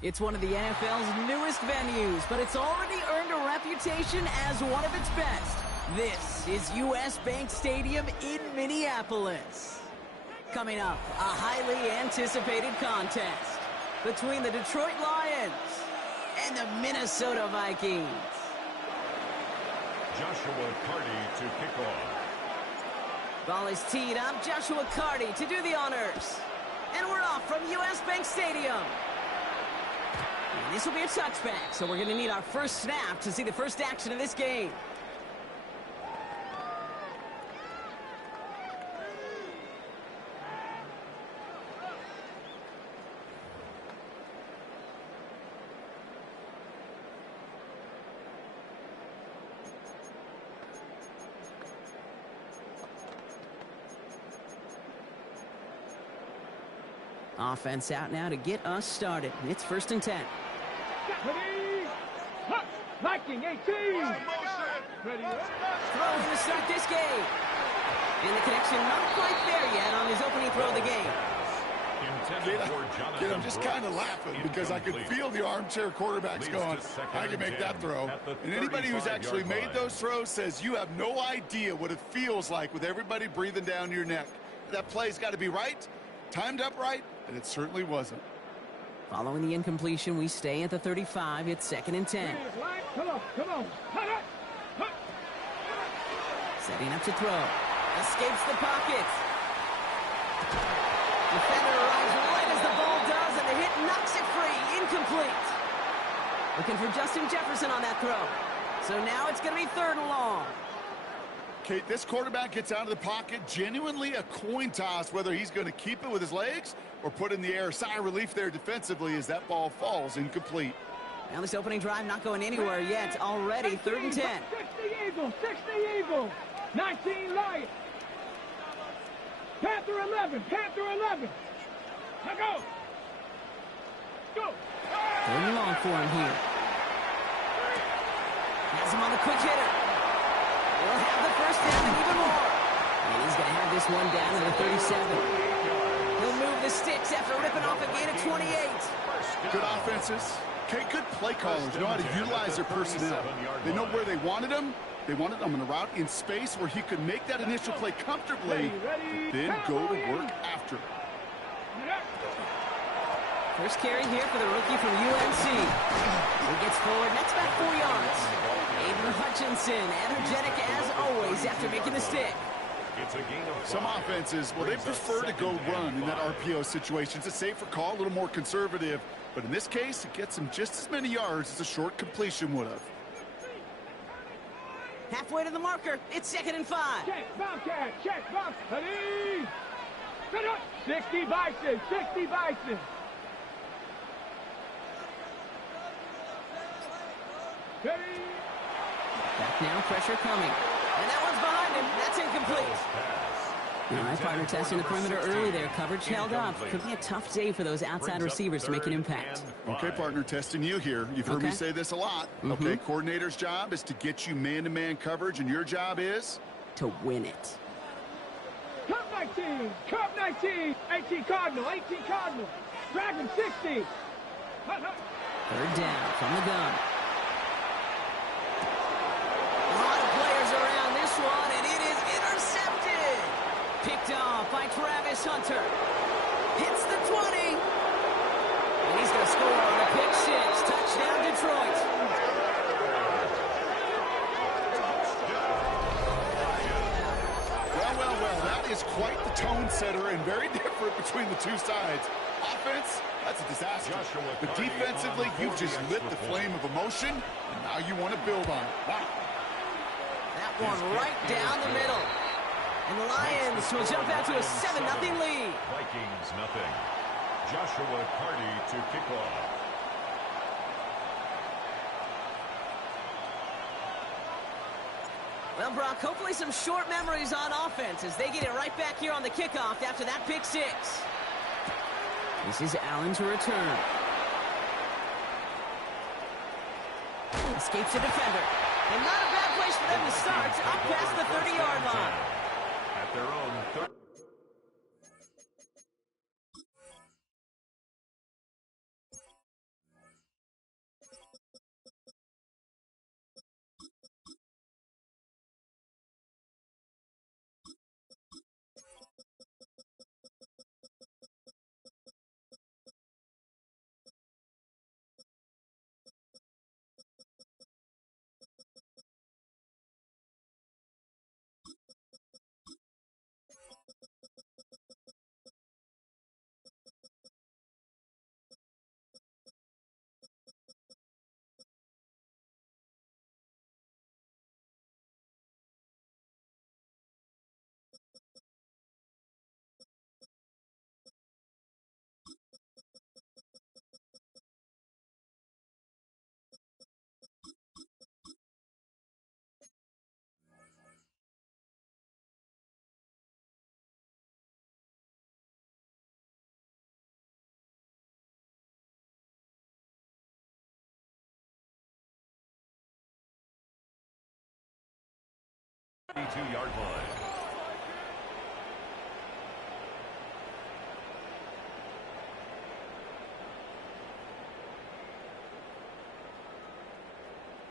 It's one of the NFL's newest venues, but it's already earned a reputation as one of its best. This is US Bank Stadium in Minneapolis. Coming up, a highly anticipated contest between the Detroit Lions and the Minnesota Vikings. Joshua Carty to kick off. Ball is teed up. Joshua Carty to do the honors. And we're off from US Bank Stadium. And this will be a touchback, so we're going to need our first snap to see the first action of this game. Offense out now to get us started. It's 1st and 10. Viking 18. Throwing to start this game. And the connection not quite there yet on his opening throw of the game. Kid, I'm just kind of laughing because I could feel the armchair quarterbacks going, I can make that throw. And anybody who's actually made those throws says you have no idea what it feels like with everybody breathing down your neck. That play's got to be right, timed up right, and it certainly wasn't. Following the incompletion, we stay at the 35. It's 2nd and 10. Come on. Setting up to throw. Escapes the pocket. Defender arrives right as the ball does, and the hit knocks it free. Incomplete. Looking for Justin Jefferson on that throw. So now it's going to be 3rd and long. Kate, this quarterback gets out of the pocket, genuinely a coin toss, whether he's going to keep it with his legs or put in the air. Sigh of relief there defensively as that ball falls incomplete. Now this opening drive not going anywhere yet. Already 3rd and 10. 60 Eagles, 19 Lions. Panther 11. Now go. 3rd and long for him here. Has him on the quick hitter. We'll have the first down and even more. And he's going to have this one down to the 37. He'll move the sticks after ripping off a gain of 28. Good offenses. Okay, good play callers know how to utilize their personnel. They know where they wanted him. They wanted him in a route in space where he could make that initial play comfortably, then go to work after. First carry here for the rookie from UNC. He gets forward, that's about 4 yards. Aiden Hutchinson, energetic as always after making the stick. Some offenses, well, they prefer to go run in that RPO situation. It's a safer call, a little more conservative. But in this case, it gets him just as many yards as a short completion would have. Halfway to the marker, it's 2nd and 5. Check, Bobcat, ready. 60 Bison. Ready. Back now, pressure coming. And that one's behind him. That's incomplete. All right, partner testing the perimeter early there. Coverage held up. Could be a tough day for those outside receivers to make an impact. Okay, partner, testing you here. You've heard me say this a lot. Okay, coordinator's job is to get you man-to-man coverage, and your job is? To win it. Cup 19. 18 Cardinal. Dragon 60. 3rd down from the gun. A lot of players around this one, and it is intercepted. Picked off by Travis Hunter. Hits the 20. And he's going to score on a pick 6. Touchdown, Detroit. Well, that is quite the tone setter and very different between the two sides. Offense, that's a disaster. But defensively, you've just lit the flame of emotion, and now you want to build on it. Wow. That one right down the middle. And the Lions will jump out to a 7-0 lead. Vikings nothing. Joshua Carty to kick off. Well, Brock, hopefully some short memories on offense as they get it right back here on the kickoff after that pick 6. This is Allen to return. Escapes the defender. And not a bad place for them to start, up past the 30-yard line. At their own 30. 32-yard line.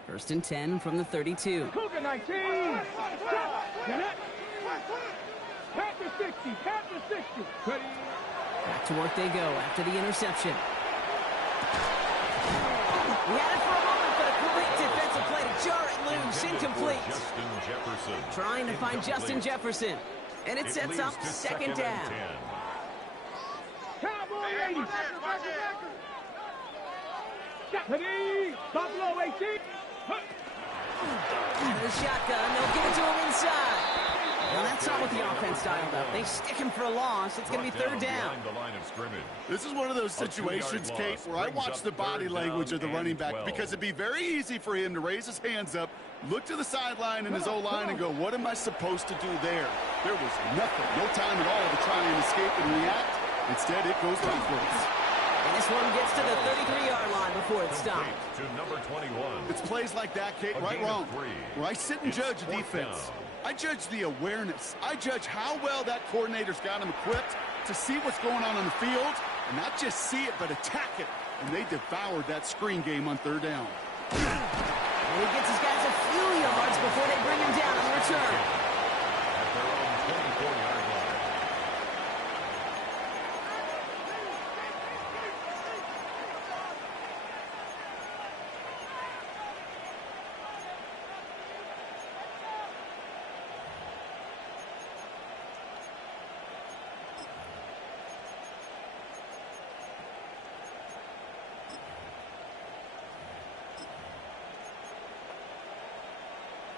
First and 10 from the 32. Cougar 19. Panther 60. Panther 60. Ready. Back to work they go after the interception. He had it for a moment, but a great defensive play to jar it loose. Incomplete. Justin Jefferson. Trying to find Justin Jefferson. And it sets up second down. Cowboy 80. Ready. Buffalo 18. Out of the shotgun, they'll give it to him inside. Well, that's not what the offense dialed up. They stick him for a loss. It's going to be third down. This is one of those situations, Kate, where I watch the body language of the running back because it'd be very easy for him to raise his hands up, look to the sideline in his O-line and go, what am I supposed to do there? There was nothing, no time at all to try and escape and react. Instead, it goes backwards. And this one gets to the 33-yard line before it stopped. To number 21. It's plays like that, Kate, right wrong, where I sit and judge defense. I judge the awareness. I judge how well that coordinator's got him equipped to see what's going on the field, and not just see it, but attack it. And they devoured that screen game on third down. And he gets his guys a few yards before they bring him down on the return. At their own 24-yard line.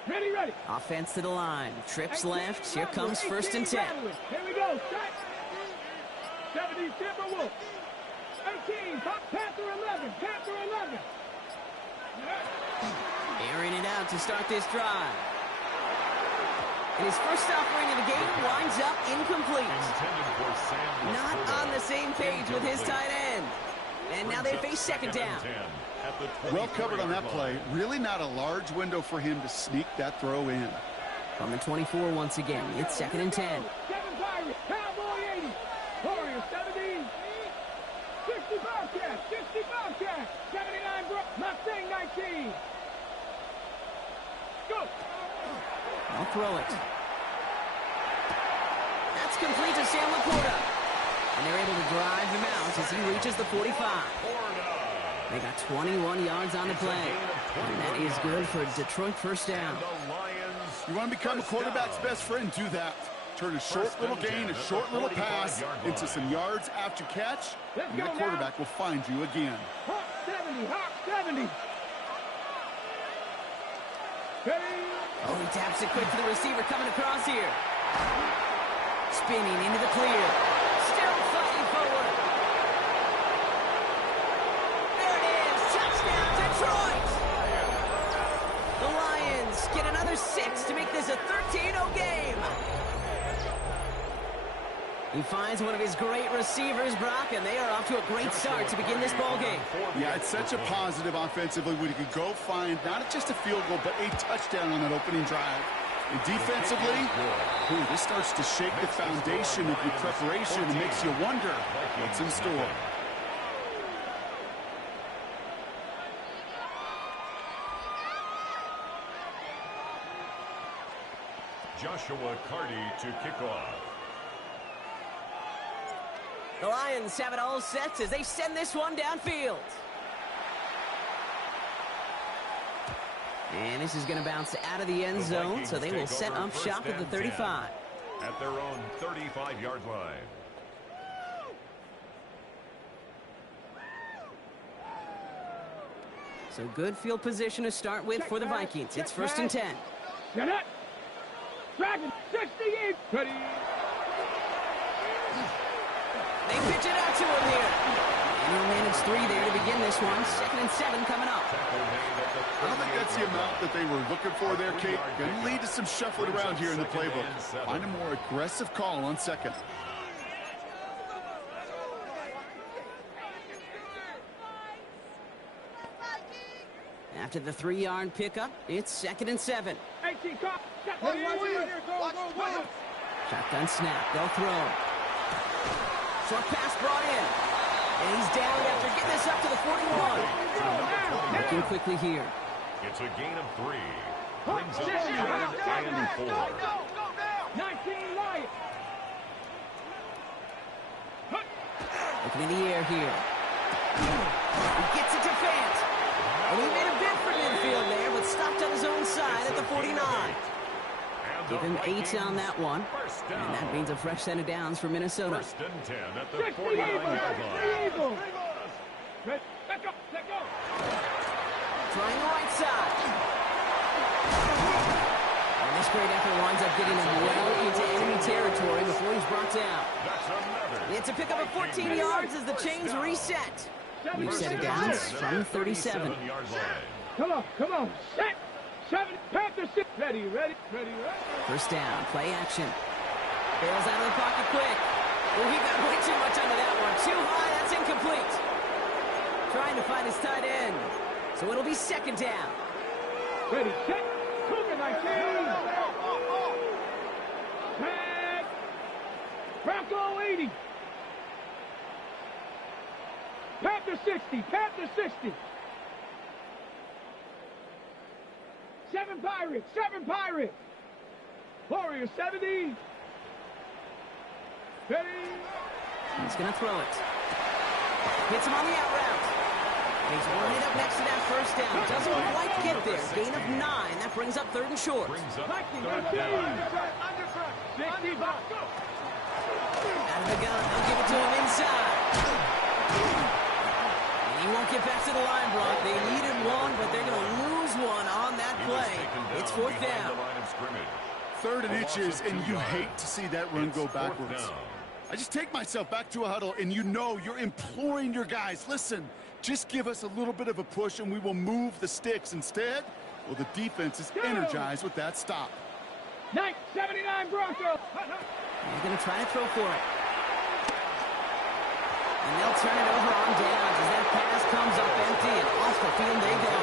Ready, ready. Offense to the line. Trips left. Here comes first and 10. Here we go. Set. 70 Timberwolves. 18. Panther 11. Panther 11. Airing it out to start this drive. And his first offering of the game winds up incomplete. Not on the same page with his tight end. And now they face second down. Well covered on that play. Really not a large window for him to sneak that throw in. From the 24 once again, it's second and 10. 7 Pirates. Cowboy 80. Warriors 70. 60 Bobcats. 60 Bobcats. 79 Mustang 19. Go. I'll throw it. That's complete to Sam Laporta. And they're able to drive him out as he reaches the 45. They got 21 yards on the play. And that is good for Detroit first down. You want to become a quarterback's best friend, do that. Turn a short little gain, a short little pass into some yards after catch, and that quarterback will find you again. Hawk 70. Hawk 70. Oh, he taps it quick to the receiver coming across here. Spinning into the clear. Still fighting forward. There it is. Touchdown, Detroit. The Lions get another 6 to make this a 13-0 game. He finds one of his great receivers, Brock, and they are off to a great start to begin this ball game. Yeah, it's such a positive offensively when you can go find not just a field goal, but a touchdown on that opening drive. And defensively, this starts to shake the foundation of your preparation and makes you wonder what's in store. Joshua Carty to kick off. The Lions have it all set as they send this one downfield. And this is going to bounce out of the end zone, so they will set up shop at the 35. At their own 35-yard line. So good field position to start with for the Vikings. It's first and 10. Dragon 68. Ready. They pitch it out to him here. And he'll manage 3 there to begin this one. Second and 7 coming up. I don't think that's the amount that they were looking for there, Kate. Going to lead to some shuffling around here in the playbook. Find a more aggressive call on second. After the 3-yard pickup, it's second and 7. 18, cop. Watch here. Go. Shotgun snap. They'll throw. Short pass brought in. And he's down after getting this up to the 41. Looking quickly here. It's a gain of 3. Brings up 3rd and 4. 19 Lions. Looking in the air here. He gets it to Fant. And he made a bid for midfield there, but stopped on his own side at the 49. Give him 8 on that one. And that means a fresh set of downs for Minnesota. 1st and 10 at the 49-yard line. Let go. Trying the right side. And this great effort winds up getting him well into enemy territory before he's brought down. That's another. It's a pickup of 14 yards as the chains reset. We've set it down from 37. Come on. Set. 7. Panther 6. Ready. First down, play action. Bails out of the pocket quick. Oh, he got way too much under that one. Too high, that's incomplete. Trying to find his tight end. So it'll be 2nd down. Ready, set. Cougar 19. Tag. Bronco 80. Panther 60. 7 Pirates. Warriors 70. Ready. He's going to throw it. Hits him on the out route. He's right up next to that first down. Doesn't quite get there. Gain of 9. That brings up 3rd and short. Brings up 19. 3rd down. 60. Out of the gun. They'll give it to him inside. And he won't get back to the line, Brock. They needed one, but they're going to lose one on that play. It's 4th down. 3rd and inches, and you hate to see that run go backwards. I just take myself back to a huddle, and you know you're imploring your guys, listen, just give us a little bit of a push, and we will move the sticks. Instead, well, the defense is energized with that stop. 79 Broncos. He's going to try to throw for it. And they'll turn it over on downs as that pass comes up empty, and off the field they go.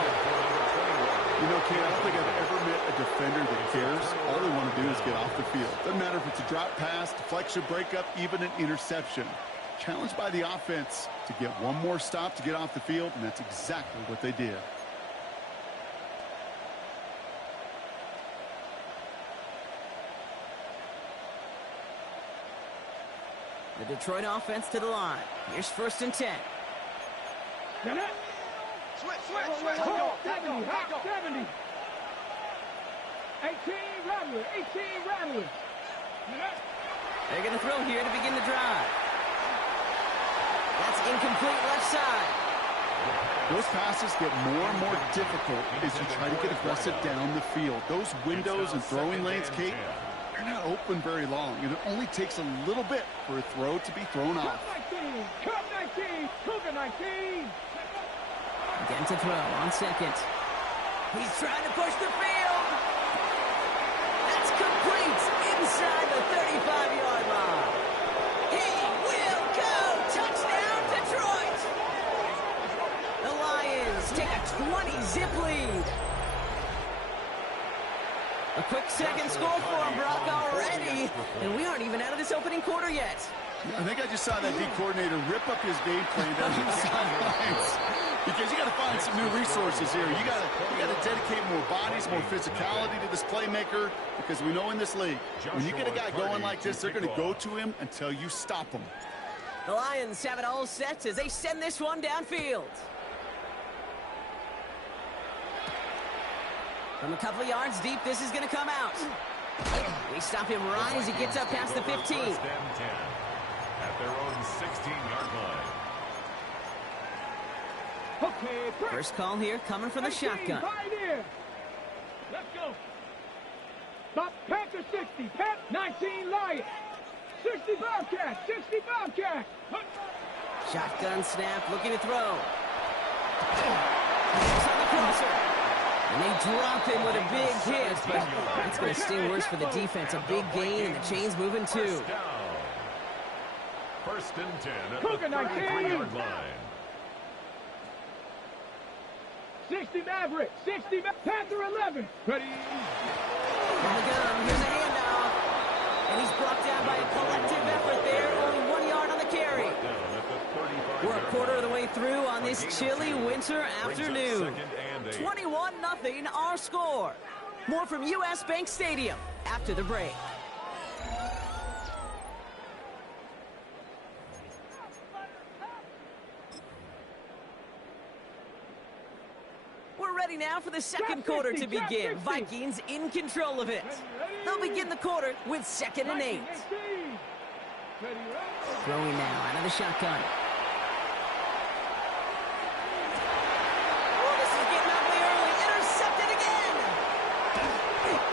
You know, Ken, I don't think I've ever met a defender that cares. All they want to do is get off the field. Doesn't matter if it's a drop pass, deflection, breakup, even an interception. Challenged by the offense to get one more stop to get off the field, and that's exactly what they did. The Detroit offense to the line. Here's 1st and 10. Switch. 70. 18 Rattler. They're going to throw here to begin the drive. That's incomplete left side. Those passes get more and more difficult as you try to get aggressive down the field. Those windows and throwing lanes, Kate, they're not open very long, and it only takes a little bit for a throw to be thrown off. Cup 19. Cougar 19. Again to throw on 2nd. He's trying to push the field. That's complete inside the 35-yard line. He will go. Touchdown, Detroit. The Lions take a 20-zip lead. A quick 2nd score for him, Brock, already. And we aren't even out of this opening quarter yet. I think I just saw that D coordinator rip up his game plan down the sidelines. Because you got to find some new resources here. You got to dedicate more bodies, more physicality to this playmaker. Because we know in this league, when you get a guy going like this, they're going to go to him until you stop him. The Lions have it all set as they send this one downfield. From a couple of yards deep, this is going to come out. They stop him right as he gets up past the 15. At their own 16-yard line. Okay, first call here coming from the shotgun. Let's go. Stop. Panther 60. 19 Lions. 60 Bobcat. 60 Bobcat. Shotgun snap, looking to throw. On the crosser. And they drop him with a big hit, but that's going to sting worse for the defense. A big gain, and the chains moving too. 1st and 10 at the 33-yard line. 60 Maverick. 60 Panther 11. Ready. From the gun, here's a handoff. And he's brought down by a collective effort there. Only 1 yard on the carry. We're a quarter of the way through on this chilly winter afternoon. 21-0 our score. More from U.S. Bank Stadium after the break. We're ready now for the second quarter to begin. Vikings in control of it. They'll begin the quarter with 2nd and 8. Throwing now out of the shotgun. Oh, this is getting ugly early. Intercepted again.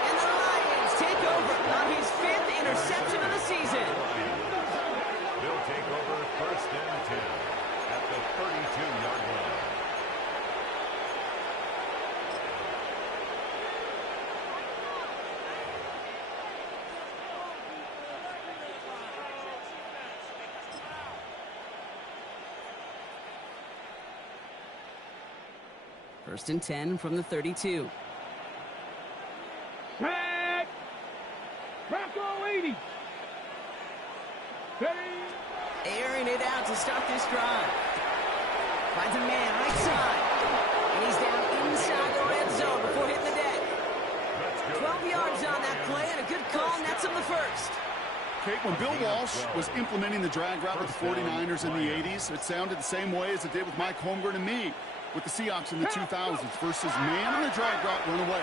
And the Lions take over on his 5th interception of the season. They'll take over 1st and 10 at the 32-yard line. First and 10 from the 32. Sack. Bronco 80. Airing it out to start this drive. Finds a man right side. And he's down inside the red zone before hitting the deck. 12 yards on that play and a good call nets him the first. Kate, when Bill Walsh was implementing the drag route with the 49ers in the 80s, it sounded the same way as it did with Mike Holmgren and me with the Seahawks in the 2000s versus man in the drag route, run away.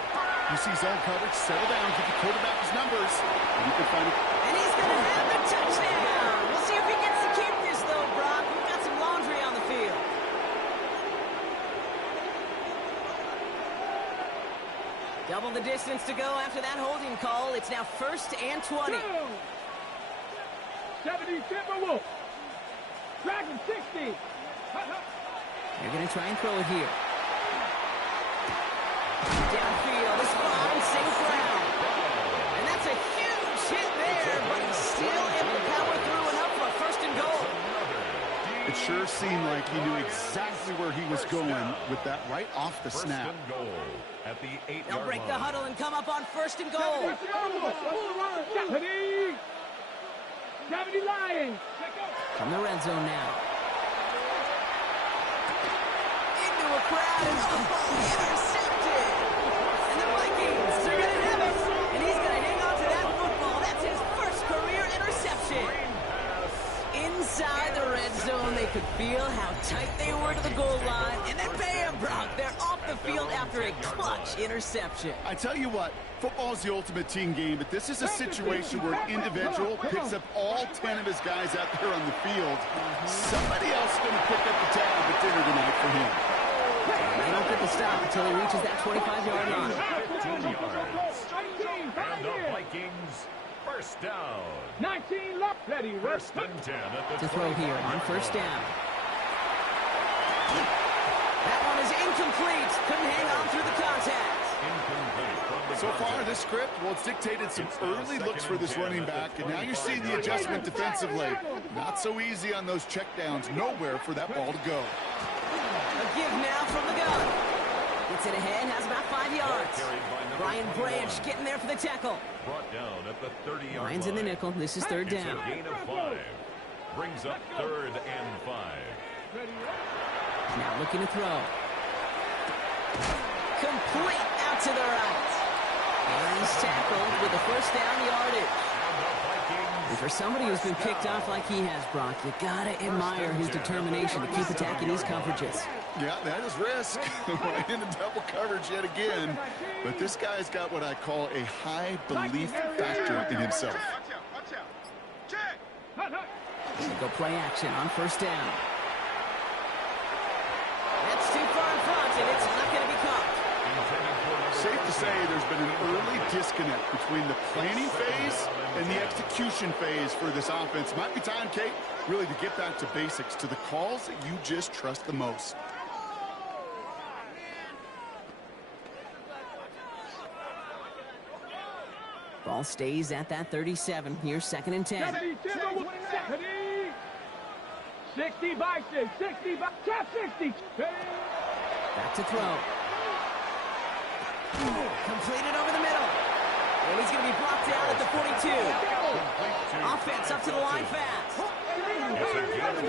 You see zone coverage, settle down, get the quarterback his numbers, and you can find it. And he's going to have the touchdown. We'll see if he gets to keep this, though, Brock. We've got some laundry on the field. Double the distance to go after that holding call. It's now 1st and 20. 70 Timberwolves. Dragon 60. They're going to try and throw it here. Downfield, this fine, safe ground. And that's a huge hit there, but he's still able to power through enough for a 1st and goal. It sure seemed like he knew exactly where he was going with that right off the snap. First and goal at the 8-yard line. They'll break the huddle and come up on 1st and goal. 70 Lions. From the red zone now. Into a crowd and intercepted. And the Vikings are going to have it. And he's going to hang on to that football. That's his 1st career interception. Inside the red zone, they could feel how tight they were to the goal line. And then bam, Brock, they're off the field after a clutch interception. I tell you what, football is the ultimate team game, but this is a situation where an individual picks up all 10 of his guys out there on the field. Somebody else is going to pick up the tab at dinner tonight for him. They don't get the stop until he reaches that 25-yard line. 15 yards. And the Vikings, 1st down. 19 left. Ready. 1st and 10 at the To throw here on 1st down. That one is incomplete. Couldn't hang on through the contact. So far, this script, well, it's dictated some early looks for this running back, and now you're seeing the adjustment defensively. Not so easy on those checkdowns. Nowhere for that ball to go. A give now from the gun. Gets it ahead, has about 5 yards. Brian Branch getting there for the tackle. Brought down at the 30-yard Lions in the line. nickel. This is 3rd It's a down. gain of 5. Brings up 3rd and 5. Now looking to throw. Complete out to the right. And he's tackled with the 1st down yardage. And for somebody who's been picked off like he has, Brock, you gotta admire his determination to keep attacking these coverages. Yeah, that is risk. Right into double coverage yet again. But this guy's got what I call a high belief factor in himself. They go play action on 1st down. That's too far in front, and it's not going to be caught. Safe to say there's been an early disconnect between the planning phase and the execution phase for this offense. Might be time, Kate, really to get back to basics, to the calls that you just trust the most. Ball stays at that 37. Here's 2nd and 10. 70 Timberwolves. 60 Bison. 60 Bison. 60. Back to throw. Completed over the middle. And he's going to be blocked down at the 42. Offense up to the line fast. It's a gain of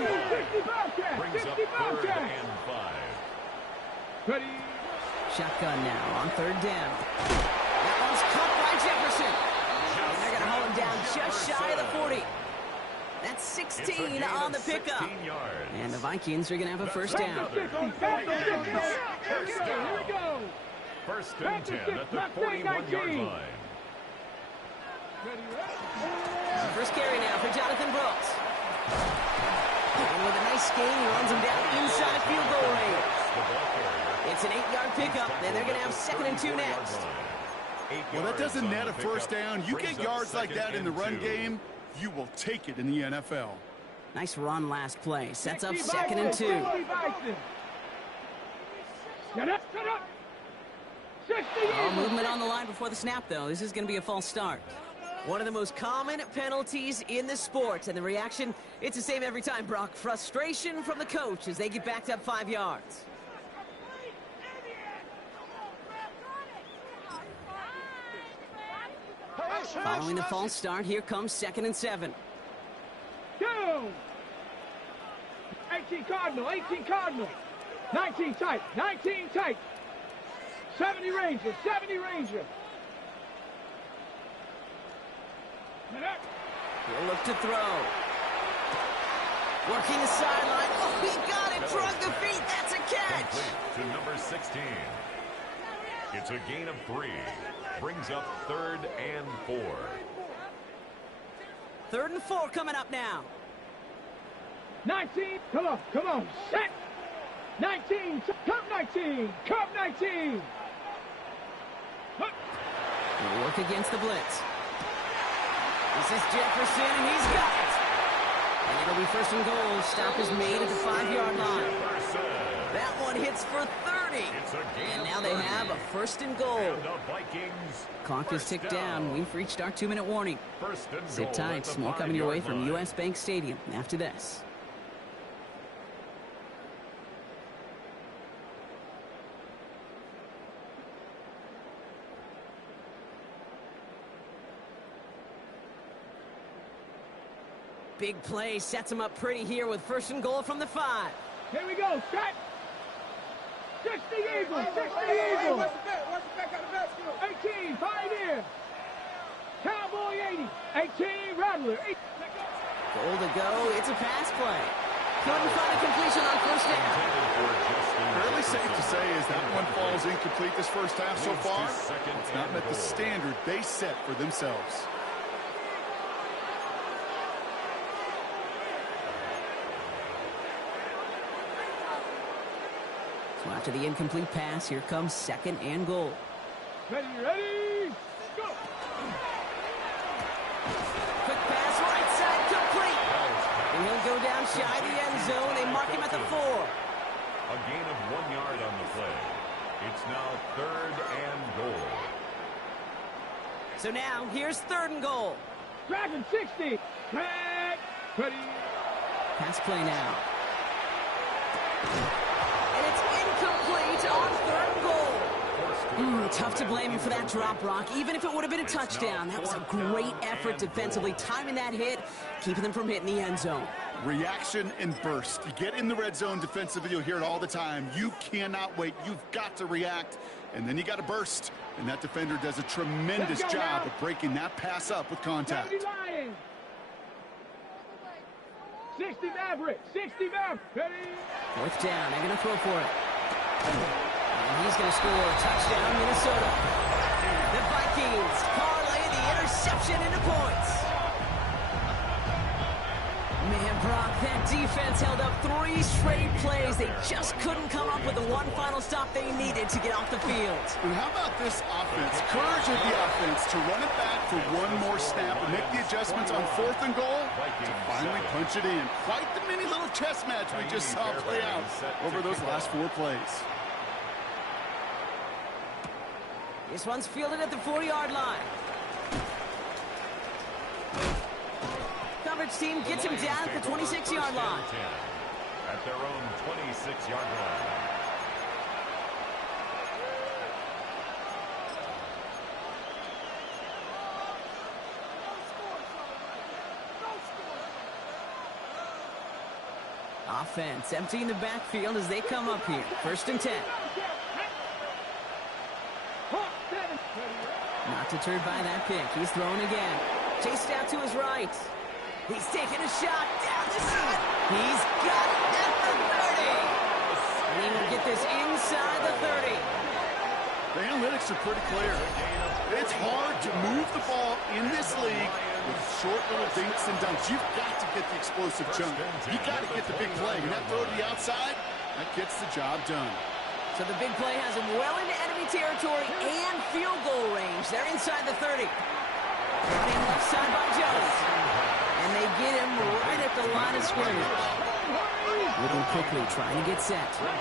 5. Brings up 3rd and 5. Ready. Shotgun now on 3rd down. That one's caught by Jefferson. And they're going to hold him down just shy of the 40. That's 16 on the pickup. And the Vikings are going to have a first down. Here we go. First and 10 at the 41-yard line. First carry now for Jonathan Brooks. And with a nice gain, he runs him down inside field goal range. It's an 8-yard pickup, and they're going to have 2nd and 2 next. Well, that doesn't net a first down. You get yards like that in the run game, you will take it in the NFL. Nice run last play. Sets up 2nd and 2. Oh, movement on the line before the snap, though. This is going to be a false start. One of the most common penalties in the sport, and the reaction, it's the same every time, Brock. Frustration from the coach as they get backed up 5 yards. Following the false start, here comes 2nd and 7. Go! 18 Cardinal, 18 Cardinal. 19 tight, 19 tight. 70 Ranger, 70 Ranger. He'll look to throw. Working the sideline. Oh, he got it. Drug the feet. That's a catch. To number 16. It's a gain of 3. Brings up 3rd and 4. 3rd and 4 coming up now. 19. Come on. Set. 19. Come 19. Come 19. He'll work against the blitz. This is Jefferson, and he's got it. And it'll be 1st and goal. Stop is made at the 5-yard line. That one hits for 30. And now they have a 1st and goal. Clock is ticked down. We've reached our 2-minute warning. Sit tight. More coming your way from U.S. Bank Stadium after this. Big play sets him up pretty here with 1st and goal from the 5. Here we go. Set. 60 Eagles. 60 Eagles. What's the back out of the basket? 18 Pioneer. Cowboy 80. 18 Rattler. Goal to go. It's a pass play. Couldn't find a completion on 1st down. Fairly safe to say is that one falls incomplete this first half so far. It's not met the standard they set for themselves. So after the incomplete pass, here comes 2nd and goal. Ready, go! Quick pass, right side, complete. And he'll go down shy of the end zone. They mark him at the 4. A gain of 1 yard on the play. It's now 3rd and goal. So now, here's 3rd and goal. Dragon 60. Ready. Pass play now. And it's incomplete on 3rd and goal. Tough to blame him for that drop, Rock. Even if it would have been a touchdown, that was a great effort defensively, timing that hit, keeping them from hitting the end zone. Reaction and burst. You get in the red zone defensively, you'll hear it all the time. You cannot wait. You've got to react, and then you got to burst. And that defender does a tremendous job of breaking that pass up with contact. 60 Maverick. 60 Maverick. Ready. 4th down. They're going to throw for it. And he's going to score a touchdown, Minnesota. The Vikings parlay the interception into points. Man, Brock, that defense held up 3 straight plays. They just couldn't come up with the one final stop they needed to get off the field. And how about this offense? Courage of the offense to run it back for one more snap and make the adjustments on 4th and goal to finally punch it in. Quite the mini little chess match we just saw play out over those last 4 plays. This one's fielded at the 40-yard line. Coverage team gets him down at the 26-yard line. At their own 26-yard line. Offense emptying the backfield as they come up here. 1st and 10. Not deterred by that pick. He's throwing again. Chased out to his right. He's taking a shot down the seam. He's got it at the 30. And he will get this inside the 30. The analytics are pretty clear. It's hard to move the ball in this league with short little dinks and dunks. You've got to get the explosive chunk. You've got to get the big play. And that throw to the outside, that gets the job done. So the big play has him well into enemy territory and field goal range. They're inside the 30. Running left side by Jones. And they get him right at the line of scrimmage. Moving quickly, trying to get set. 79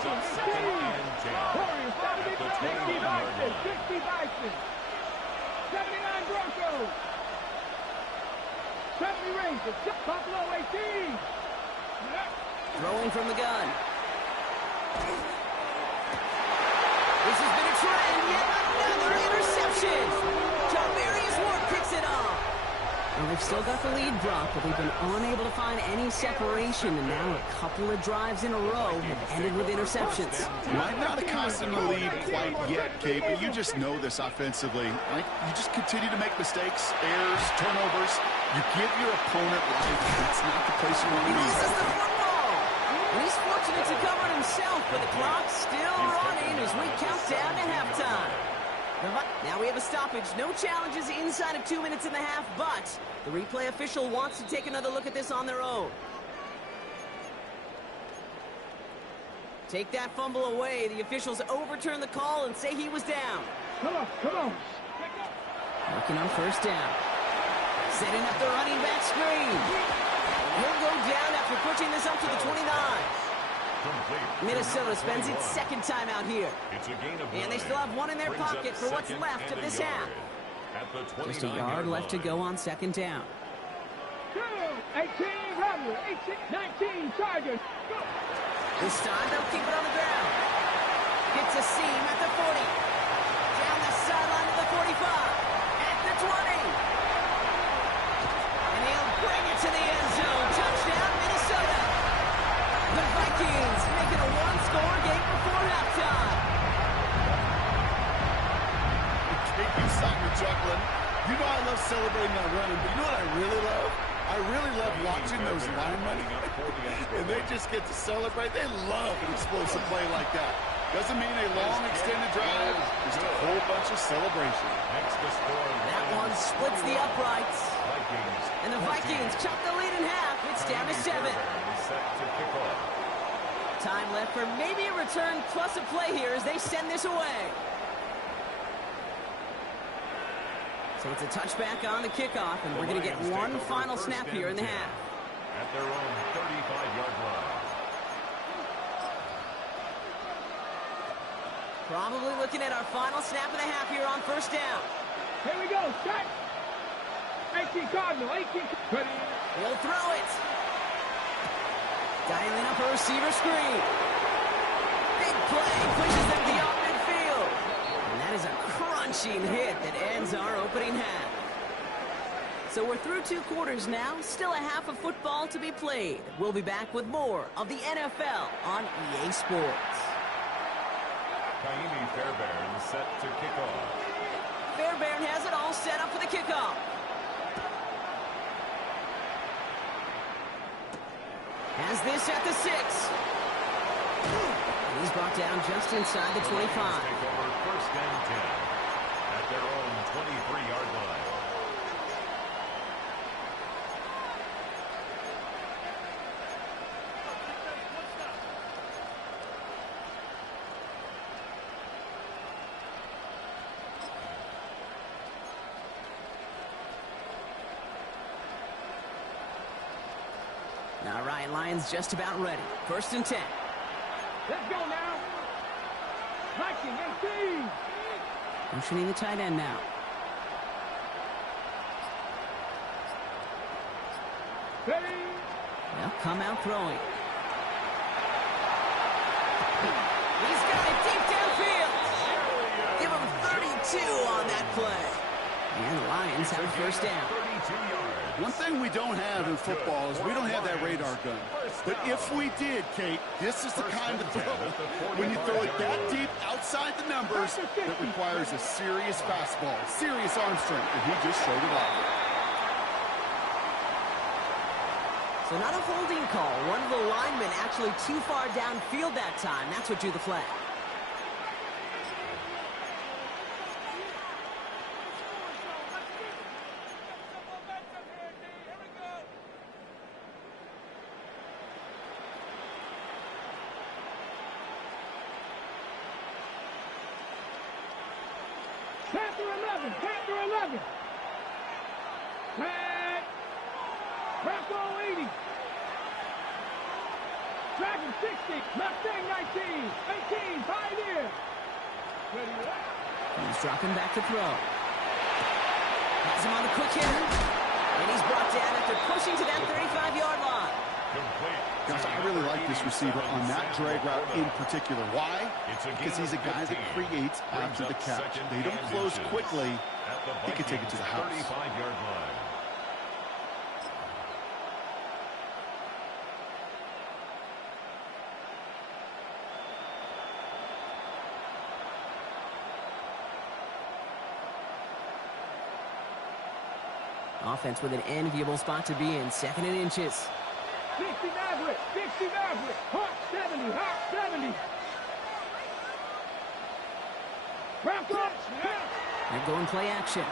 Broncos. 70 Rangers. Buffalo 18. Throwing from the gun. This has been a trend. Yet another interception. Jarvarius Ward picks it off. Well, they've still got the lead, Brock, but they've been unable to find any separation, and now a couple of drives in a row have ended with interceptions. Might not have cost them the lead quite yet, Kate, but you just know this offensively. Like, you just continue to make mistakes, errors, turnovers. You give your opponent life. That's not the place you want to be. This is the football. And he's fortunate to cover it himself, but the clock's still running as we count down to halftime. Now we have a stoppage. No challenges inside of 2 minutes and a half, but the replay official wants to take another look at this on their own. Take that fumble away. The officials overturn the call and say he was down. Come on, come on. Working on 1st down. Setting up the running back screen. He'll go down after pushing this up to the 29. Minnesota spends its 2nd time out here. And they still have one in their pocket for what's left of this half. Just a yard left to go on 2nd down. 18 Rebels, 19 Chargers. Go. This time they'll keep it on the ground. Hits a seam at the 40. Down the sideline to the 45. At the 20. And he'll bring it to the end zone. Touchdown, Minnesota. The Vikings making a one-score game before halftime. You saw me chuckling. You know I love celebrating that running, but you know what I really love? I really love watching those linemen, and they just get to celebrate. They love an explosive play like that. Doesn't mean a long extended drive, just a whole bunch of celebration. That one splits the uprights. And the Vikings chop the lead in half. It's down to 7. Time left for maybe a return plus a play here as they send this away. So it's a touchback on the kickoff, and we're going to get one final snap here in the half. At their own 35-yard line. Probably looking at our final snap of the half here on 1st down. Here we go, shot. 18 Cardinal, 18. He'll throw it. Dialing up a receiver screen. Big play, pushes them beyond midfield. And that is a crunching hit that ends our opening half. So we're through 2 quarters now. Still a half of football to be played. We'll be back with more of the NFL on EA Sports. Kaimi Fairbairn set to kick off. Fairbairn has it all set up for the kickoff. Has this at the 6. He's brought down just inside the 25. Take over 1st and 10 at their own 23-yard line. All right, Lions just about ready. 1st and 10. Let's go now. Viking 18. Motioning the tight end now. Ready. They'll come out throwing. He's got it deep downfield. Give him 32 on that play. And the Lions have a 1st down. 32 yards. One thing we don't have in football is we don't have that radar gun. But if we did, Kate, this is the kind of throw, when you throw it that deep outside the numbers, that requires a serious fastball, serious arm strength, and he just showed it off. So not a holding call. One of the linemen actually too far downfield that time. That's what drew the flag. Panther 11. Tag. Bravo 80. Dragon 60. Mustang 19. 18. Pioneer. Ready to rock. He's dropping back to throw. Has him on the quick hitter. And he's brought down after pushing to that 35-yard line. Gosh, I really like this receiver on that drag route in particular. Why? Because he's a guy that creates after the catch. They don't close quickly. He can take it to the house. Offense with an enviable spot to be in. 2nd and inches. 60 Maverick. 60 Maverick. Hawk 70. Hawk 70. Wrap up. They're going play action.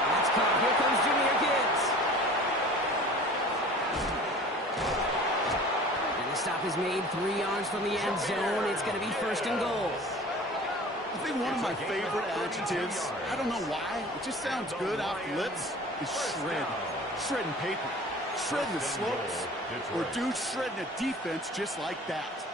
That's caught. Here comes Junior Gibbs. And the stop is made 3 yards from the end zone. It's going to be 1st and goal. I think one of my favorite adjectives, I don't know why, it just sounds good off the lips, is shred. Shredding paper. Shredding the slopes. Or dude shredding a defense just like that.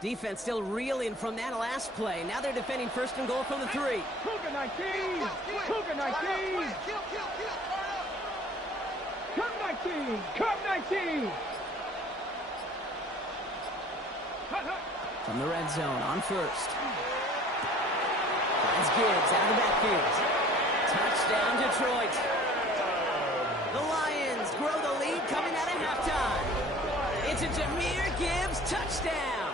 Defense still reeling from that last play. Now they're defending 1st and goal from the 3. Cougar 19. Cougar 19. Come 19. Come 19. From the red zone on 1st. Finds Gibbs out of the backfield. Touchdown, Detroit. The Lions grow the lead coming out of halftime. It's a Jahmyr Gibbs touchdown.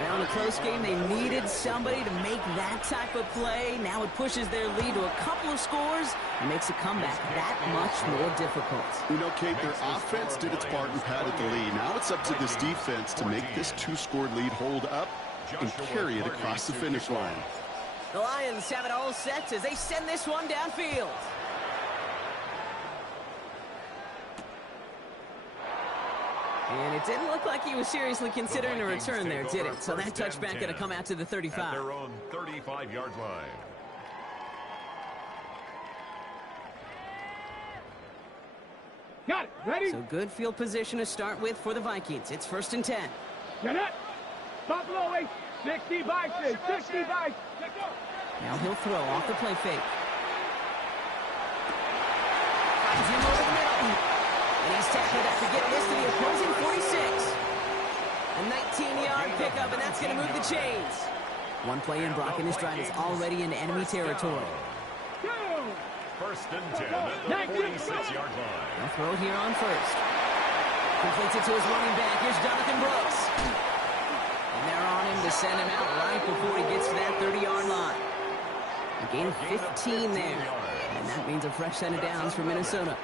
Now in a close game, they needed somebody to make that type of play. Now it pushes their lead to a couple of scores and makes a comeback that much more difficult. You know, Kate, their offense did its part and padded the lead. Now it's up to this defense to make this 2-score lead hold up and carry it across the finish line. The Lions have it all set as they send this one downfield. And it didn't look like he was seriously considering a return there, did it? So that touchback going to come out to the 35. At their own 35-yard line. Got it. Ready? So good field position to start with for the Vikings. It's 1st and 10. Get it. Buffalo 8. 60 Vikings. 60 Vikings. Now he'll throw off the play fake. Finds him over the middle. And he's tackled after getting this to the opposing 46. A 19-yard pickup, and that's going to move the chains. One play in, Brock, and his drive is already in enemy territory. 1st and 10 at the 46-yard line. They'll throw here on 1st. Completes it to his running back. Here's Jonathan Brooks. And they're on him to send him out right before he gets to that 30-yard line. A gain of 15 there. And that means a fresh set of downs for Minnesota.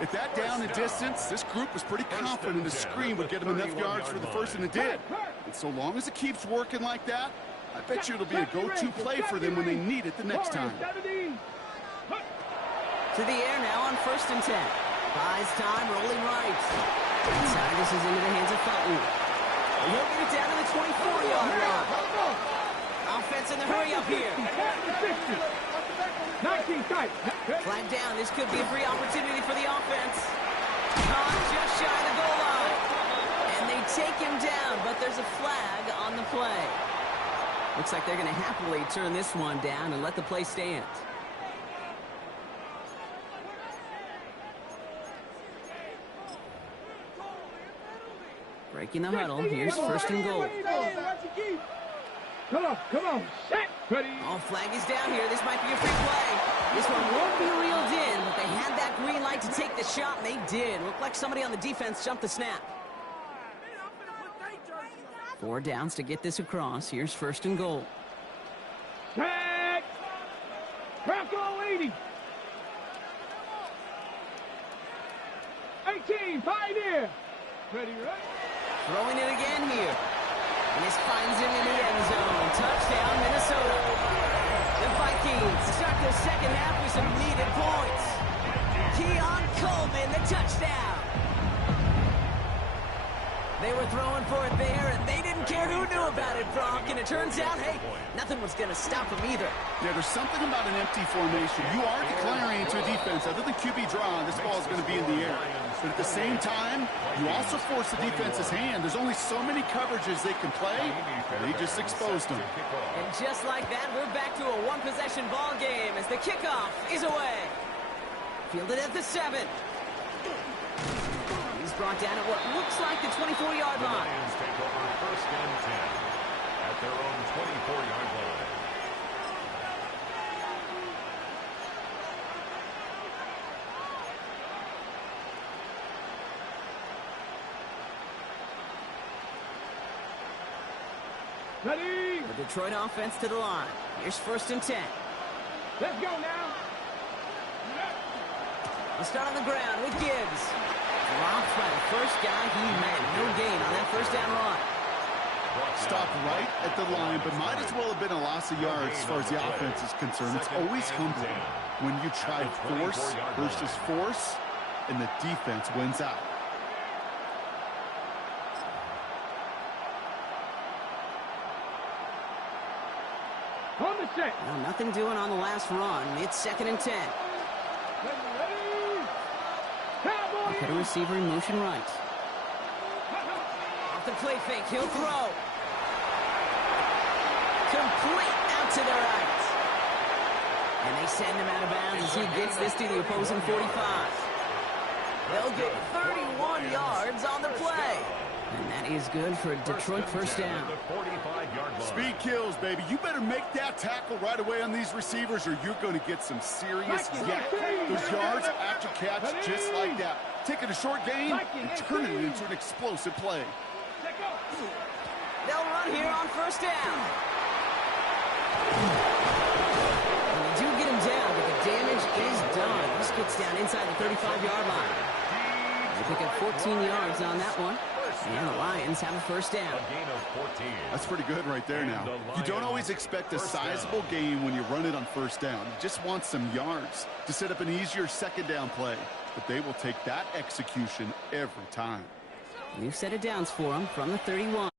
At that down and distance, this group was pretty confident the screen would get them enough yards for the 1st, and it did. And so long as it keeps working like that, I bet you it'll be a go-to play for them when they need it the next time. To the air now on 1st and 10. Buys time, rolling right. Inside, this is into the hands of Felton. He'll get it down to the 24-yard line. Offense in the hurry up here. 19 tight. Flag down. This could be a free opportunity for the offense. Caught just shy of the goal line. And they take him down, but there's a flag on the play. Looks like they're going to happily turn this one down and let the play stand. Breaking the huddle. Here's first and goal. Come on. Set. Ready. Oh, flag is down here. This might be a free play. This one won't be reeled in, but they had that green light to take the shot, and they did. Looked like somebody on the defense jumped the snap. 4 downs to get this across. Here's first and goal. Set. Bronco 80. 18. Pioneer. Ready. Throwing it again here. And this finds him in the end zone. Touchdown, Minnesota. The Vikings start their second half with some needed points. Keon Coleman, the touchdown. They were throwing for it there, and they didn't care who knew about it, Bronk. And it turns out, hey, nothing was going to stop them either. Yeah, there's something about an empty formation. You are declaring into a defense. Other than QB draw, this ball is going to be in the air. But at the same time, you also force the defense's hand. There's only so many coverages they can play. They just exposed them. And just like that, we're back to a one-possession ball game as the kickoff is away. Fielded at the 7. He's brought down at what looks like the 24-yard line. The Lions take over first and 10 at their own 24-yard line. Ready. The Detroit offense to the line. Here's first and 10. Let's go now. We'll start on the ground with Gibbs. Dropped by the first guy he met. No gain on that first down run. Stopped right at the line, but might as well have been a loss of yards as far as the offense is concerned. It's always humbling when you try force versus force, and the defense wins out. On the set. Well, nothing doing on the last run. It's second and 10. Ready. Cowboy. Put a receiver in motion right. Off the play fake, he'll throw. Complete out to the right. And they send him out of bounds as he gets this to the opposing 45. They'll get 31 yards on the play. And that is good for a Detroit first down. Speed kills, baby. You better make that tackle right away on these receivers or you're going to get some serious yak. Those yards after catch just like that. Taking a short gain and turning it into an explosive play. They'll run here on first down. And they do get him down, but the damage is done. This gets down inside the 35-yard line. They pick up 14 yards on that one. And the Lions have a first down. A gain of 14. That's pretty good right there now. You don't always expect a sizable gain when you run it on first down. You just want some yards to set up an easier second down play. But they will take that execution every time. New set of downs for them from the 31.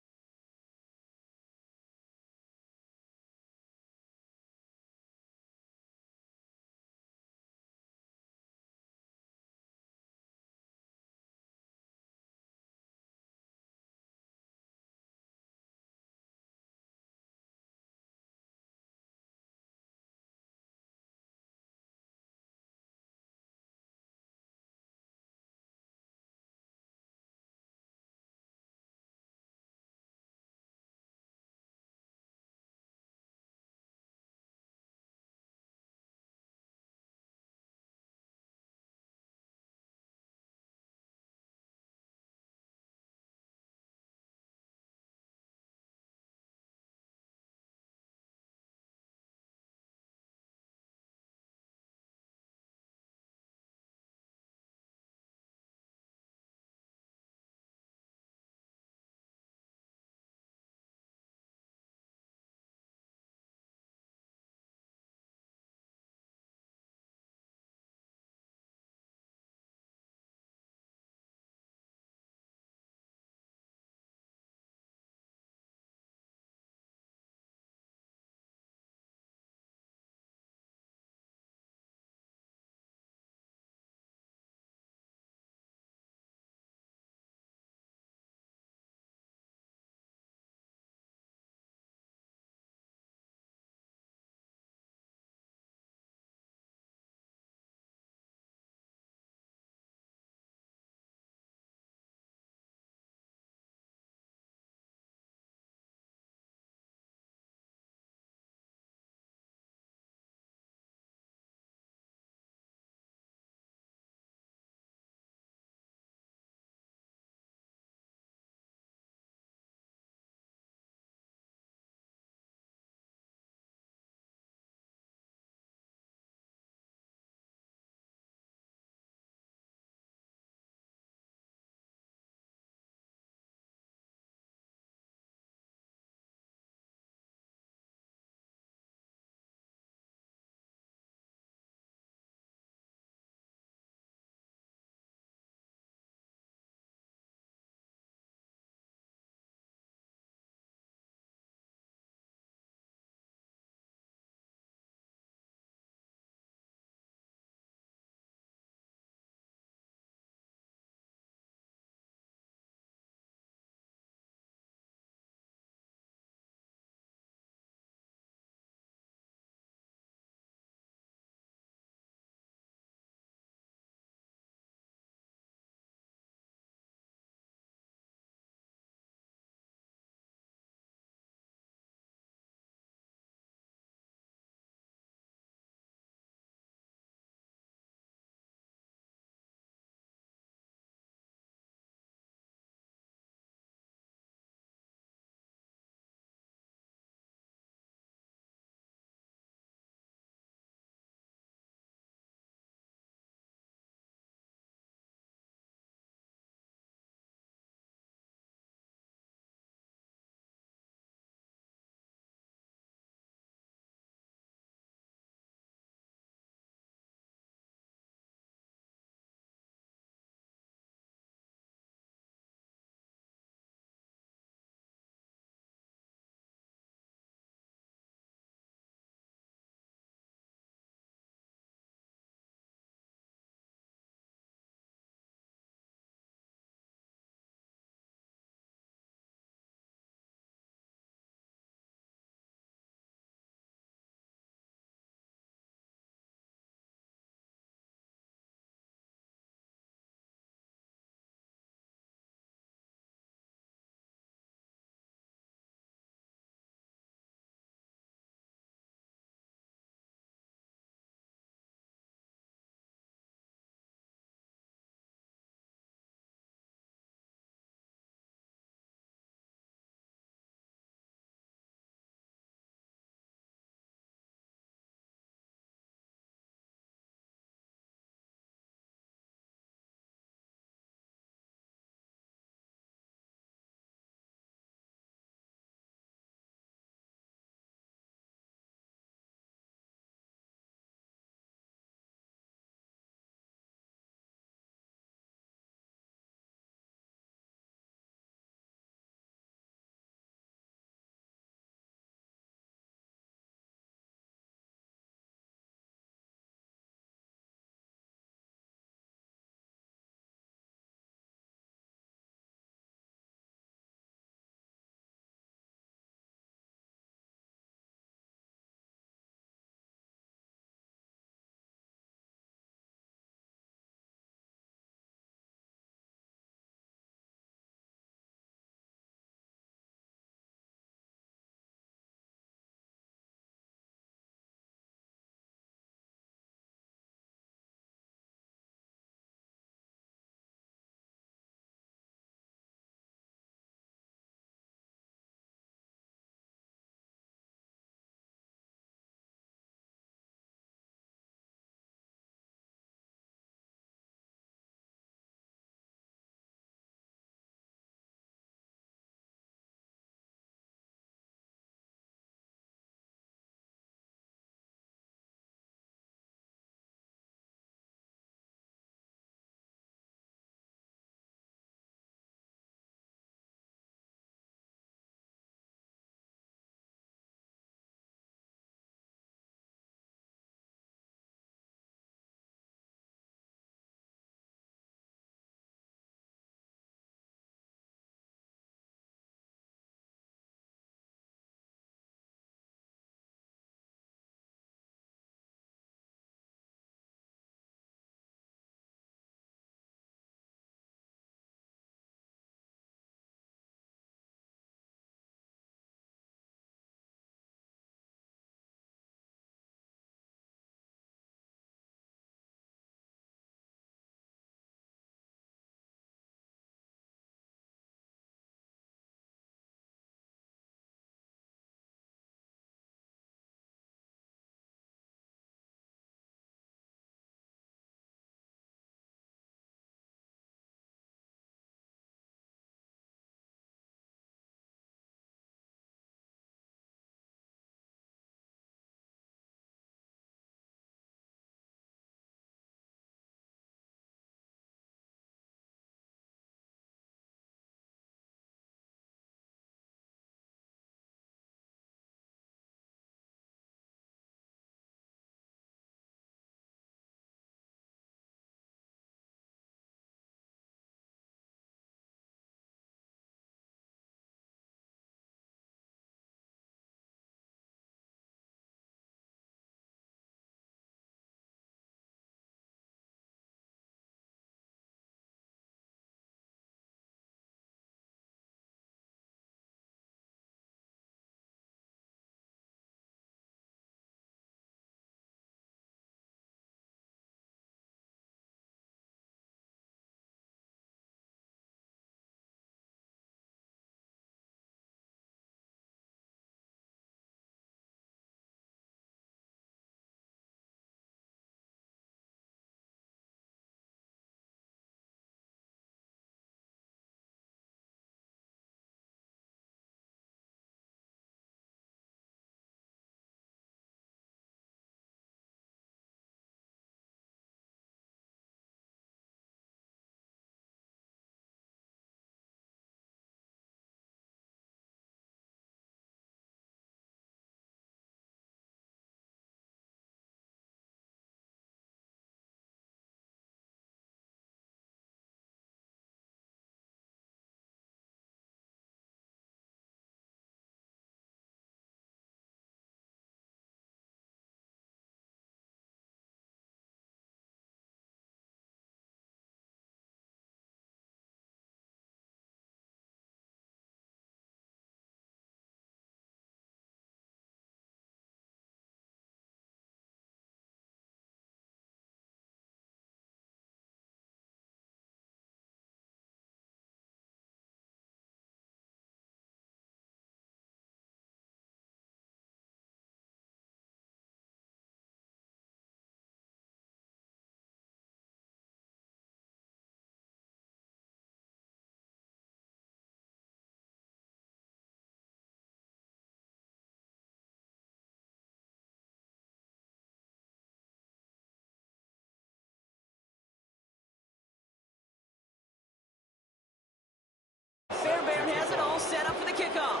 set up for the kickoff.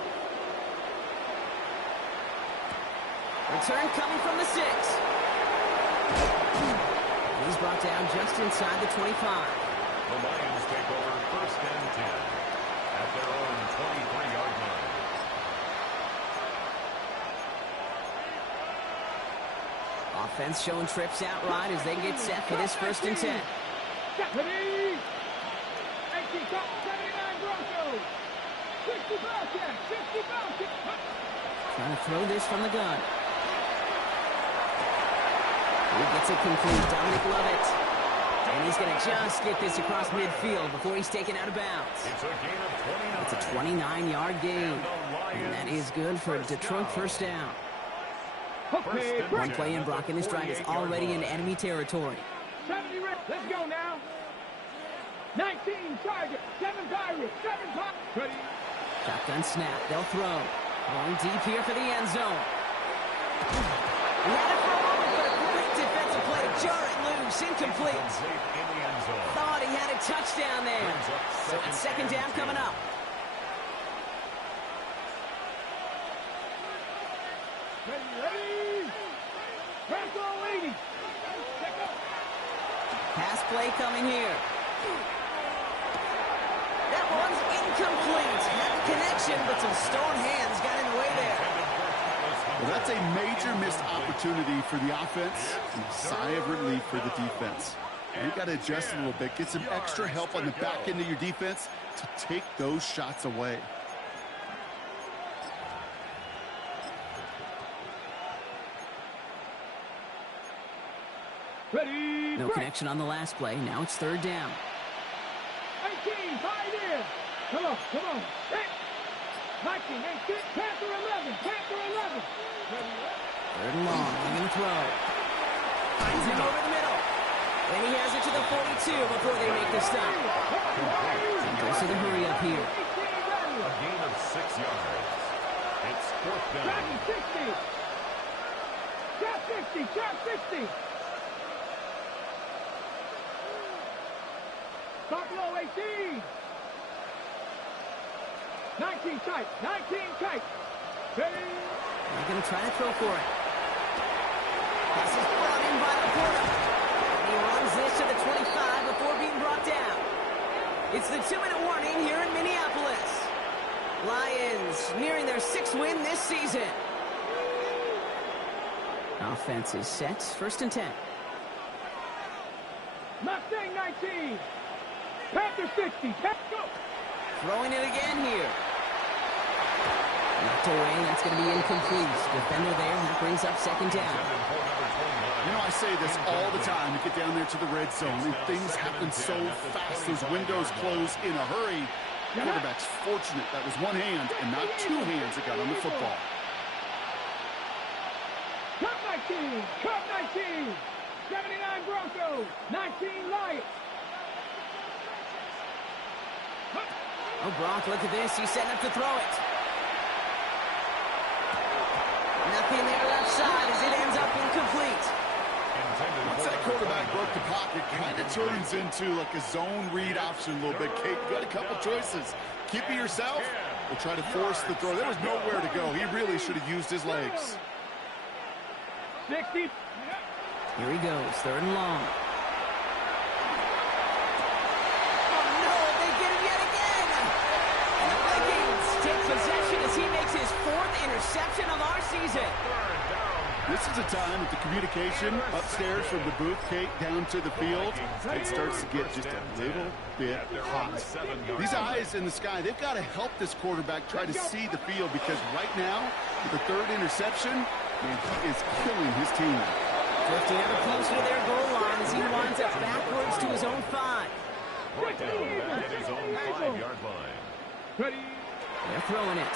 Return coming from the 6. He's brought down just inside the 25. The Lions take over 1st and 10 at their own 23-yard line. Offense showing trips out right as they get set for this 1st and 10. Ready? 18, 79 Broncos. 60 Bobcats, 60 Bobcats. Trying to throw this from the gun. He gets it complete. Dominic Lovett. And he's going to just get this across midfield before he's taken out of bounds. It's a gain of 29. It's a 29-yard gain. And that is good for a Detroit first down. Okay, One play in, Brock, and this drive is already in enemy territory. 70 reps. Let's go now. 19 Chargers, 7 Pirates, 7 Pirates. Ready? Shotgun snap. They'll throw. Going deep here for the end zone. He had it for a moment, but a great defensive play to jar it loose. Incomplete. Thought he had a touchdown there. So it's 2nd down coming up. Ready? Bronco 80. Pass play coming here. That one's incomplete. Had the connection, but some stone hands got in the way there. Well, that's a major missed opportunity for the offense and a sigh of relief for the defense. You got to adjust a little bit, get some extra help on the back end of your defense to take those shots away. Ready? No connection on the last play. Now it's 3rd down. 18, 5 in. Come on, come on. 19, 18, Panther 11, Panther 11. 3rd and long. I'm going to throw. Finds him over the middle. And he has it to the 42 before they make the stop. And goes to the hurry up here. A gain of 6 yards. It's 4th down. 60. Shot 60, shot 60. Buffalo 18. 19 tight, 19 tight. Ready? They're going to try to throw for it. Pass is brought in by Laporta. And he runs this to the 25 before being brought down. It's the 2-minute warning here in Minneapolis. Lions nearing their 6th win this season. Offense is set. 1st and 10. Mustang 19. Panther 60. Go. Throwing it again here. Knocked away. That's going to be incomplete. Defender there. That brings up 2nd down. You know, I say this all the time. You get down there to the red zone, and things happen so fast. Those windows close in a hurry. The quarterback's fortunate that was one hand and not 2 hands that got on the football. Cup 19. Cup 19. 79 Broncos. 19 Lions. Oh, Brock, look at this. He's setting up to throw it. Nothing there left side as it ends up incomplete. Once that quarterback broke the pocket, kind of turns into like a zone read option a little bit. Kate, you got a couple choices. Keep it yourself or try to force the throw. There was nowhere to go. He really should have used his legs. 60. Here he goes. 3rd and long. As he makes his 4th interception of our season. This is a time with the communication upstairs from the booth, Kate, down to the field. It starts to get just a little bit hot. These eyes in the sky, they've got to help this quarterback try to see the field because right now, with the 3rd interception, man, he is killing his team. Drifting ever closer to their goal line as he winds up backwards to his own 5. Brought down at his own 5-yard line. Ready? They're throwing it.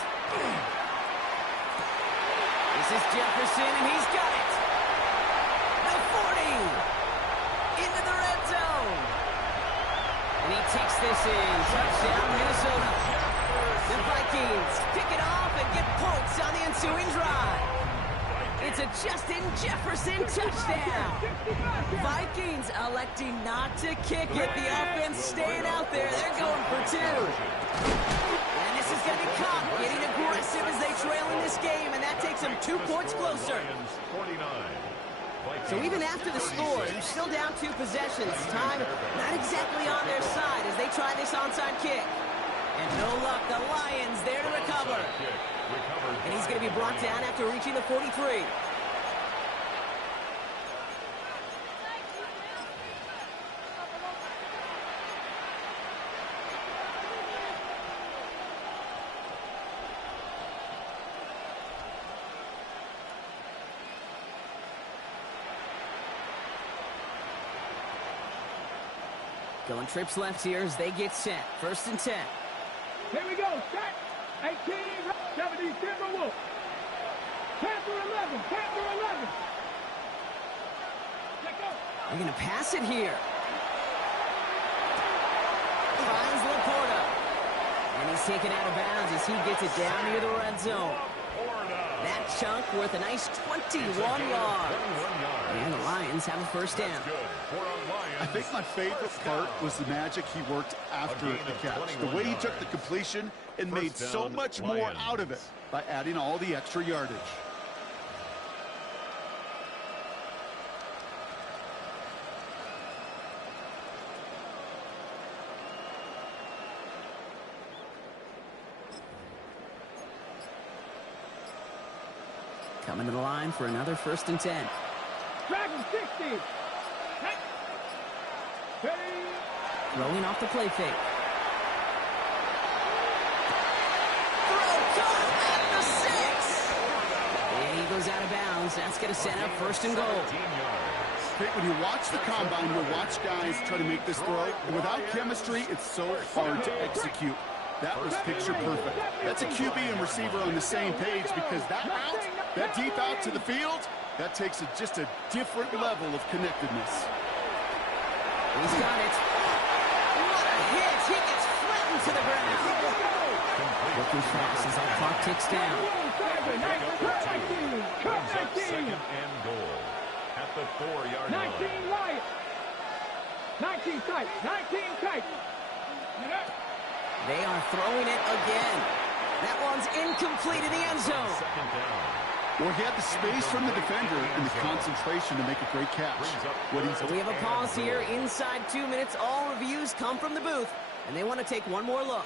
This is Jefferson, and he's got it. The 40. Into the red zone. And he takes this in. Touchdown, Minnesota. The Vikings pick it off and get points on the ensuing drive. It's it's a Justin Jefferson touchdown. Vikings electing not to kick it. The offense staying out there. They're going for 2. And this is going to be Cobb getting aggressive as they trail in this game, and that takes them 2 points closer. So even after the score, they're still down 2 possessions. Time not exactly on their side as they try this onside kick. And no luck, the Lions there to recover. And he's going to be brought down after reaching the 43. Going trips left here as they get set. 1st and 10. Here we go. Set. 18. 70. Timberwolves. Panther 11. Panther 11. Let go. They're going to pass it here. Finds Laporta. And he's taken out of bounds as he gets it down near the red zone. That chunk worth a nice 21 yards. And the Lions have a 1st down. I think my favorite part was the magic he worked after the catch. The way he took the completion and made so much more out of it by adding all the extra yardage. Coming to the line for another 1st and 10. Dragon 60. Throwing off the play fake. Throw caught at the 6. And he goes out of bounds. That's going to set up 1st and goal. When you watch the combine, you'll watch guys try to make this throw. And without chemistry, it's so hard to execute. That was picture perfect. That's a QB and receiver on the same page because that route, that deep out to the field, that takes just a different level of connectedness. He's got it. What a hit. He gets flattened to the ground. Looking fast as that clock ticks down. 2nd and goal at the 4-yard line. 19 Lions. 19 tight. 19 tight. They are throwing it again. That one's incomplete in the end zone. 2nd down. Well, he had the space from the defender and the concentration to make a great catch. So we have a pause here. Inside 2 minutes, all reviews come from the booth, and they want to take one more look.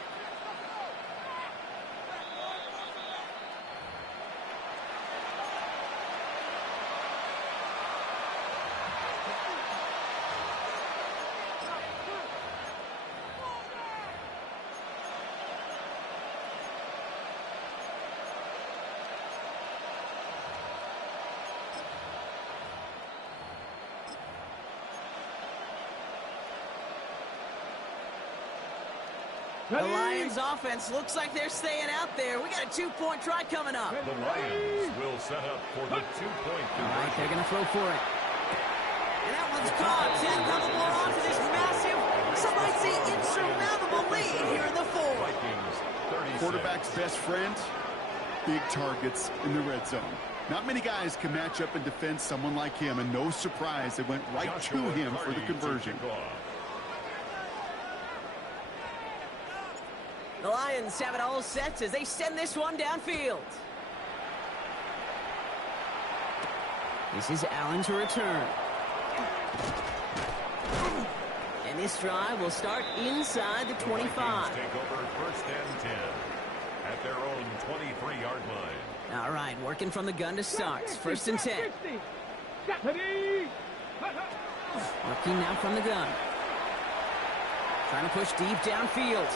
The Lions offense looks like they're staying out there. We got a 2-point try coming up. The Lions will set up for the 2-point conversion. All right, they're going to throw for it. And that one's caught. 10 double more on to this massive, some might say insurmountable lead here in the 4th. Quarterback's best friend, big targets in the red zone. Not many guys can match up and defend someone like him, and no surprise, they went right to him for the conversion. The Lions have it all set as they send this one downfield. This is Allen to return. And this drive will start inside the 25. Take over 1st and 10 at their own 23-yard line. All right, working from the gun to start. 1st and 10. Working now from the gun. Trying to push deep downfield.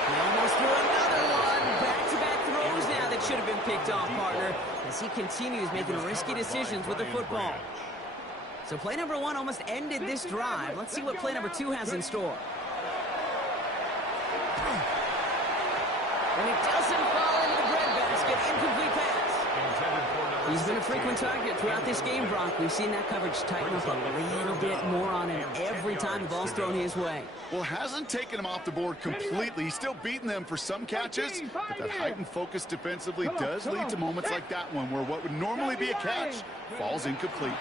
He almost threw another one. Back-to-back throws now that should have been picked off, partner, as he continues making risky decisions with the football. So play number 1 almost ended this drive. Let's see what play number 2 has in store. And it doesn't fall into the breadbasket. Incomplete pass. He's been a frequent target throughout this game, Brock. We've seen that coverage tighten up a little bit more on him every time the ball's thrown his way. Well, hasn't taken him off the board completely. He's still beating them for some catches, but that heightened focus defensively does lead to moments like that one where what would normally be a catch falls incomplete.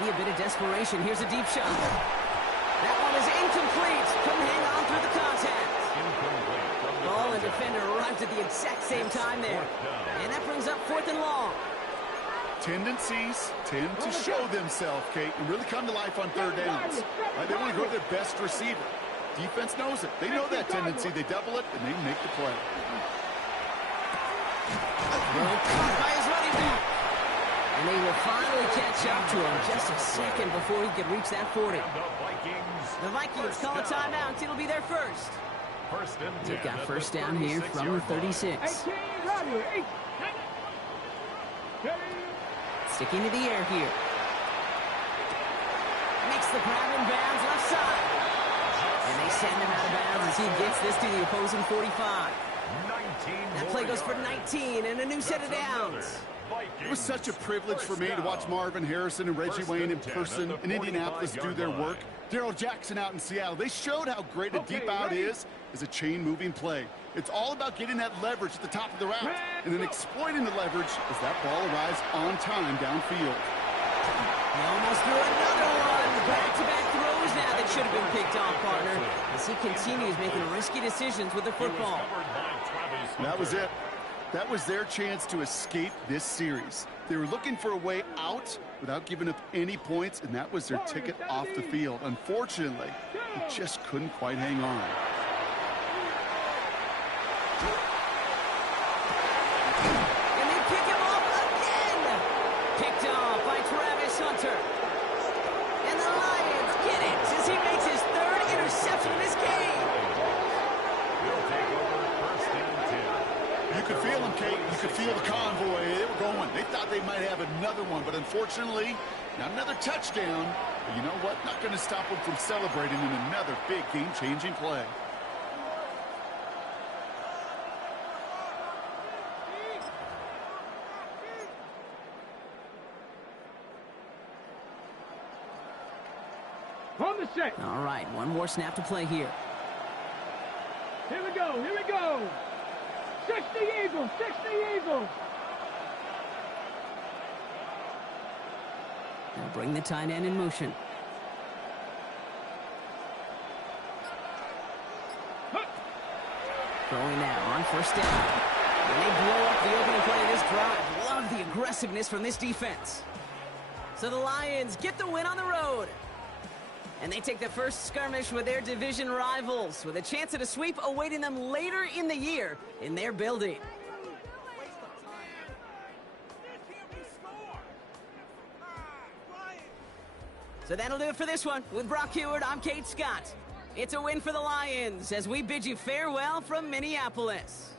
Maybe a bit of desperation. Here's a deep shot. That one is incomplete. Couldn't hang on through the contact. Ball and defender arrived at the exact same time there. And that brings up 4th and long. Tendencies tend to show themselves, Kate, and really come to life on 3rd downs. They want to go to their best receiver. Defense knows it. They know that tendency. They double it, and they make the play. Well, caught by his running back. And they will finally catch up to him just a second before he could reach that 40. The Vikings call a timeout. It'll be their first. They've got first down here from the 36. Sticking to the air here. Makes the grab in bounds left side. And they send him out of bounds as he gets this to the opposing 45. That play goes for 19 and a new set of downs. It was such a privilege for me to watch Marvin Harrison and Reggie Wayne in person in Indianapolis do their work. Daryl Jackson out in Seattle. They showed how great a deep out is as a chain-moving play. It's all about getting that leverage at the top of the route and then exploiting the leverage as that ball arrives on time downfield. He almost threw another one. Back-to-back throws now that should have been picked off, partner, as he continues making risky decisions with the football. That was it. That was their chance to escape this series. They were looking for a way out without giving up any points, and that was their ticket off the field. Unfortunately, he just couldn't quite hang on. And they pick him off again. Picked off by Travis Hunter. And the Lions get it as he makes his 3rd interception of this game. You could feel them, Kate. You could feel the convoy. They were going. They thought they might have another one, but unfortunately, not another touchdown. But you know what? Not going to stop them from celebrating in another big game-changing play. On the set. All right, one more snap to play here. Here we go. Here we go. 60 Eagles. 60 Eagles. They'll bring the tight end in motion. Throwing now on first down. And they blow up the opening play of this drive. Love the aggressiveness from this defense. So the Lions get the win on the road. And they take the first skirmish with their division rivals, with a chance at a sweep awaiting them later in the year in their building. So that'll do it for this one. With Brock Heward, I'm Kate Scott. It's a win for the Lions as we bid you farewell from Minneapolis.